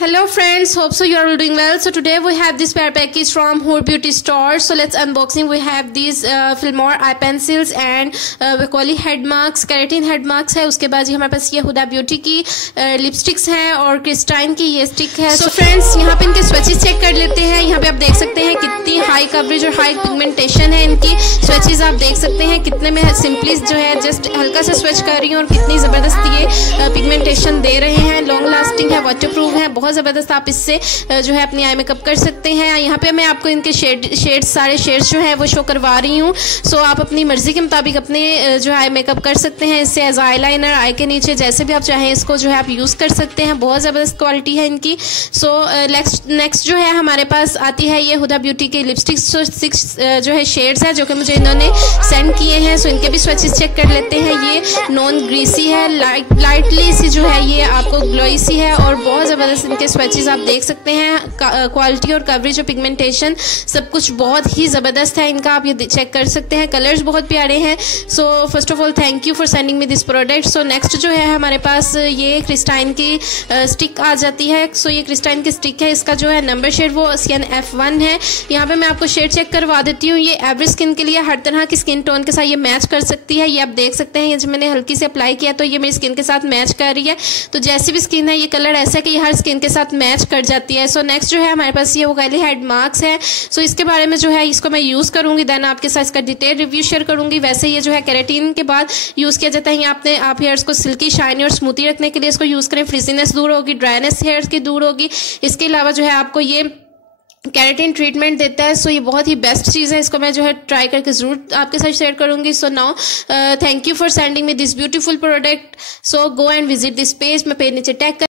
Hello friends, hope so you are all doing well. So today we have this pair package from Huda beauty store. So let's unboxing. We have these Filmore eye pencils and Wokali head marks, karatine head marks है. उसके बाद हमारे पास ये Huda beauty की lipsticks हैं और Charistine की ये स्टिक है. So friends यहाँ पे इनके swatches चेक कर लेते हैं. यहाँ पे आप देख सकते हैं कितनी हाई कवरेज और हाई पिगमेंटेशन है इनकी. swatches आप देख सकते हैं कितने में सिंपली जो है जस्ट हल्का सा swatch कर रही हूँ और कितनी जबरदस्त ये पिगमेंटेशन दे रहे हैं. लॉन्ग लास्टिंग है, वाटर प्रूफ है, बहुत जबरदस्त. आप इससे जो है अपनी आई मेकअप कर सकते हैं. यहाँ पे मैं आपको इनके शेड्स सारे शेड्स जो है वो शो करवा रही हूँ. सो आप अपनी मर्जी के मुताबिक अपने जो है आई मेकअप कर सकते हैं. इससे एज आईलाइनर, आई के नीचे जैसे भी आप चाहें इसको जो है आप यूज़ कर सकते हैं. बहुत ज़बरदस्त क्वालिटी है इनकी. सो नेक्स्ट जो है हमारे पास आती है ये हुदा ब्यूटी के लिपस्टिक्स. 6 जो है शेड्स है जो कि मुझे इन्होंने सेंड किए हैं. सो इनके भी स्वैचेस चेक कर लेते हैं. ये नॉन ग्रीसी है, लाइटली सी जो है ये आपको ग्लोई सी है और बहुत ज़बरदस्त इनके स्वैचेस आप देख सकते हैं. क्वालिटी और कवरेज और पिगमेंटेशन सब कुछ बहुत ही ज़बरदस्त है इनका. आप ये चेक कर सकते हैं. कलर्स बहुत प्यारे हैं. So first of all thank you for sending me this product. So next जो है हमारे पास ये क्रिस्टाइन की स्टिक आ जाती है. सो ये क्रिस्टाइन की स्टिक है. इसका जो है नंबर शेड वो F1 है. यहाँ पे मैं आपको शेड चेक करवा देती हूँ. ये एवरेज स्किन के लिए हर तरह की स्किन टोन के साथ ये मैच कर सकती है. ये आप देख सकते हैं. ये जब मैंने हल्की से अप्लाई किया तो ये मेरी स्किन के साथ मैच कर रही है. तो जैसी भी स्किन है ये कलर ऐसा है कि ये हर स्किन के साथ मैच कर जाती है. सो नेक्स्ट जो है हमारे पास ये वोकाली हेड मार्क्स है. सो इसके बारे में जो है इसको मैं यूज़ करूँगी, देन आपके साथ इसका डिटेल रिव्यू शेयर करूँगी. वैसे ये जो है कैराटीन के बाद यूज़ किया जाता है. ये आप हेयर्स को सिल्की, शाइनी और स्मूथी रखने के लिए इसको यूज़ करें. फ्रिजीनेस दूर होगी, ड्राइनेस हेयर्स की दूर होगी. इसके अलावा जो है आपको ये कैराटीन ट्रीटमेंट देता है. सो ये बहुत ही बेस्ट चीज़ है. इसको मैं जो है ट्राई करके ज़रूर आपके साथ शेयर करूँगी. So now thank you for sending me this beautiful product. So go and visit this page. मैं पेज नीचे टैग